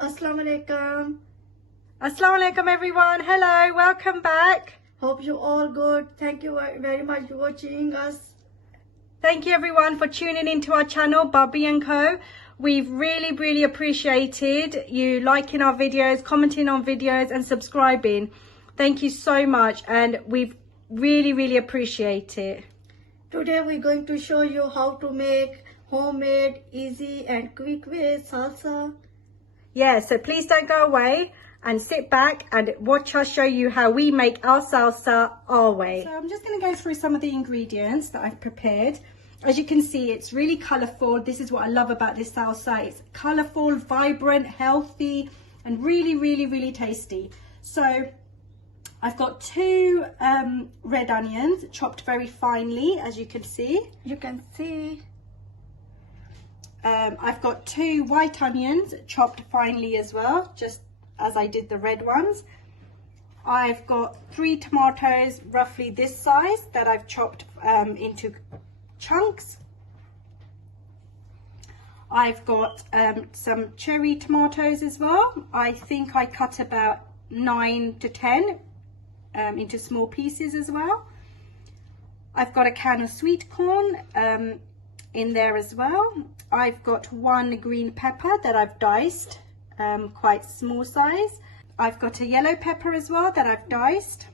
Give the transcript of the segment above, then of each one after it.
Assalamu alaikum. Assalamu alaikum everyone. Hello, welcome back. Hope you all good. Thank you very much for watching us. Thank you everyone for tuning into our channel, Bubby & Co. We've really appreciated you liking our videos, commenting on videos and subscribing. Thank you so much, and we've really appreciate it. Today we're going to show you how to make homemade, easy and quick way salsa. Yeah, so please don't go away and sit back and watch us show you how we make our salsa our way. So I'm just going to go through some of the ingredients that I've prepared. As you can see, it's really colourful. This is what I love about this salsa. It's colourful, vibrant, healthy and really tasty. So I've got two red onions chopped very finely, as you can see. I've got two white onions chopped finely as well, just as I did the red ones. I've got 3 tomatoes roughly this size that I've chopped into chunks. I've got some cherry tomatoes as well. I think I cut about 9 to 10 into small pieces as well. I've got a can of sweet corn in there as well. I've got 1 green pepper that I've diced, quite small size. I've got a yellow pepper as well that I've diced.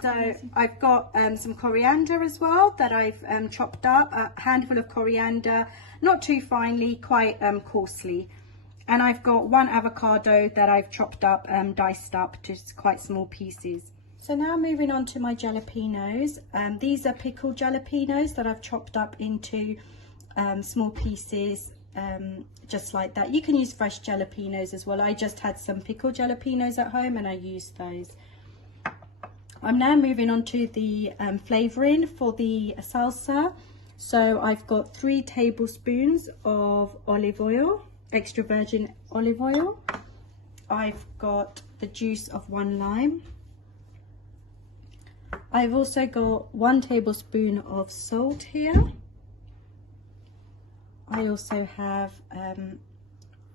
So I've got some coriander as well that I've chopped up, a handful of coriander, not too finely, quite coarsely. And I've got 1 avocado that I've chopped up, diced up to quite small pieces. So now moving on to my jalapeños. These are pickled jalapeños that I've chopped up into small pieces, just like that. You can use fresh jalapeños as well. I just had some pickled jalapeños at home and I used those. I'm now moving on to the flavouring for the salsa. So I've got 3 tablespoons of olive oil, extra virgin olive oil. I've got the juice of 1 lime. I've also got 1 tablespoon of salt here. I also have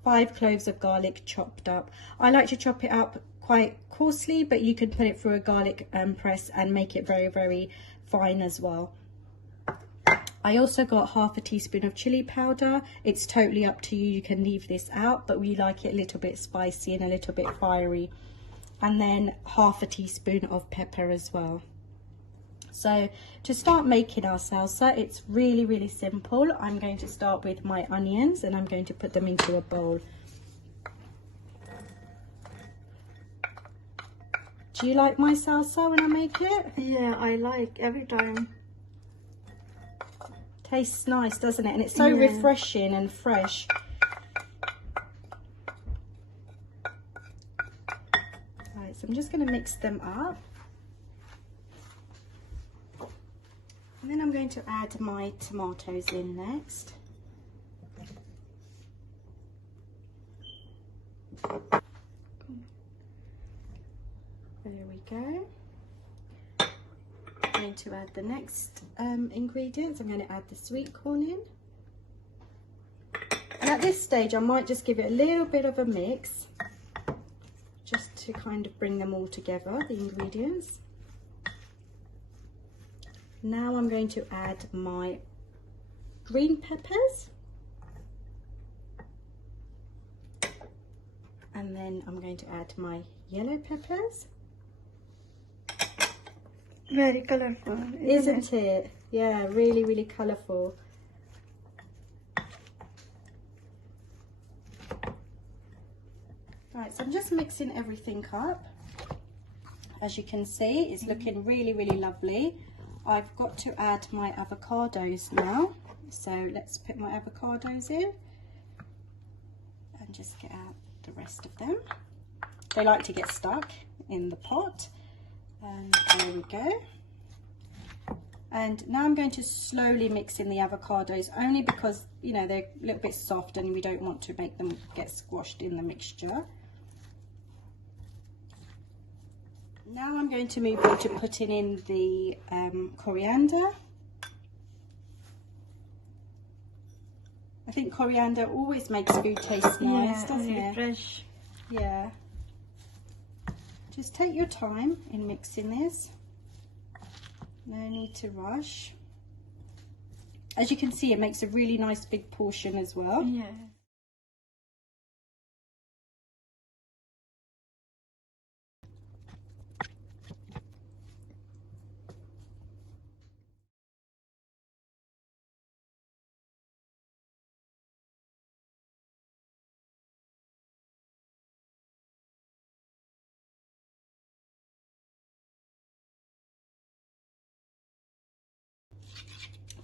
5 cloves of garlic chopped up. I like to chop it up quite coarsely, but you can put it through a garlic press and make it very fine as well. I also got half a teaspoon of chilli powder. It's totally up to you. You can leave this out, but we like it a little bit spicy and a little bit fiery. And then half a teaspoon of pepper as well. So to start making our salsa, it's really simple. I'm going to start with my onions and I'm going to put them into a bowl. Do you like my salsa when I make it? Yeah, I like every time. Tastes nice, doesn't it? And it's so refreshing and fresh. Right, so I'm just going to mix them up. And then I'm going to add my tomatoes in next. There we go. I'm going to add the next ingredients. I'm going to add the sweet corn in. And at this stage I might just give it a little bit of a mix, just to kind of bring them all together, the ingredients. Now I'm going to add my green peppers. And then I'm going to add my yellow peppers. Very colourful, isn't it? Yeah, really colourful. Right, so I'm just mixing everything up. As you can see, it's looking really lovely. I've got to add my avocados now. So let's put my avocados in and just get out the rest of them. They like to get stuck in the pot. And there we go. And now I'm going to slowly mix in the avocados, only because, you know, they're a little bit soft and we don't want to make them get squashed in the mixture. Now I'm going to move on to putting in the coriander. A think coriander always makes food taste nice, doesn't it? Fresh. Yeah. Just take your time in mixing this. No need to rush. As you can see, it makes a really nice big portion as well. Yeah.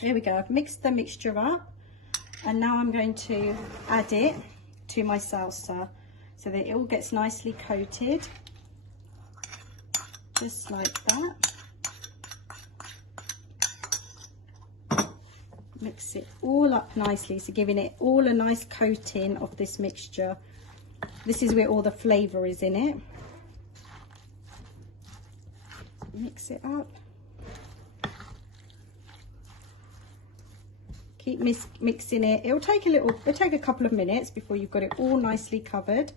There we go. I've mixed the mixture up, and now I'm going to add it to my salsa so that it all gets nicely coated, just like that. Mix it all up nicely, so giving it all a nice coating of this mixture. This is where all the flavour is in it. Mix it up. Keep mixing it. It'll take a couple of minutes before you've got it all nicely covered.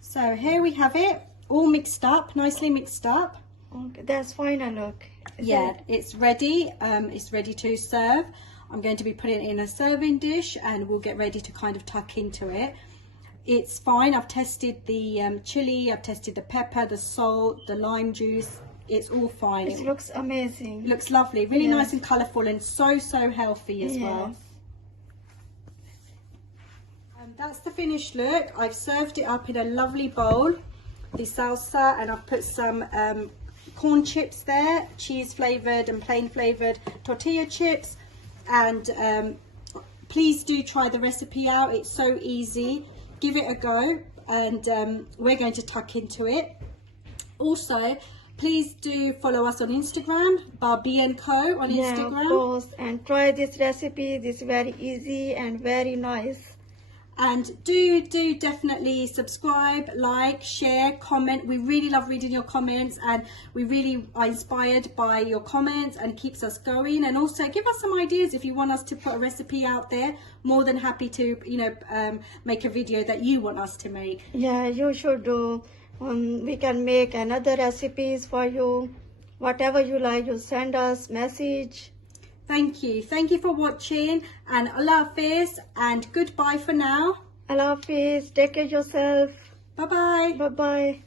So here we have it, all mixed up, nicely mixed up. Okay, that's final look. It's ready. It's ready to serve. I'm going to be putting it in a serving dish, and we'll get ready to kind of tuck into it. It's fine. I've tested the chili, I've tested the pepper, the salt, the lime juice. It's all fine. It looks amazing. It looks lovely, really nice and colourful, and so healthy as well. That's the finished look. I've served it up in a lovely bowl, the salsa, and I've put some corn chips there, cheese flavoured and plain flavoured tortilla chips. And please do try the recipe out. It's so easy. Give it a go, and we're going to tuck into it. Also, please do follow us on Instagram, Barbie & Co on Instagram. Of course, and try this recipe. This is very easy and very nice. And do definitely subscribe, like, share, comment. We really love reading your comments, and we really are inspired by your comments, and keeps us going. And also give us some ideas if you want us to put a recipe out there. More than happy to, make a video that you want us to make. Yeah, you should do. We can make another recipes for you. Whatever you like, you send us message. Thank you for watching, and Allah Hafiz, and goodbye for now. Allah Hafiz, take care of yourself. Bye bye. Bye bye.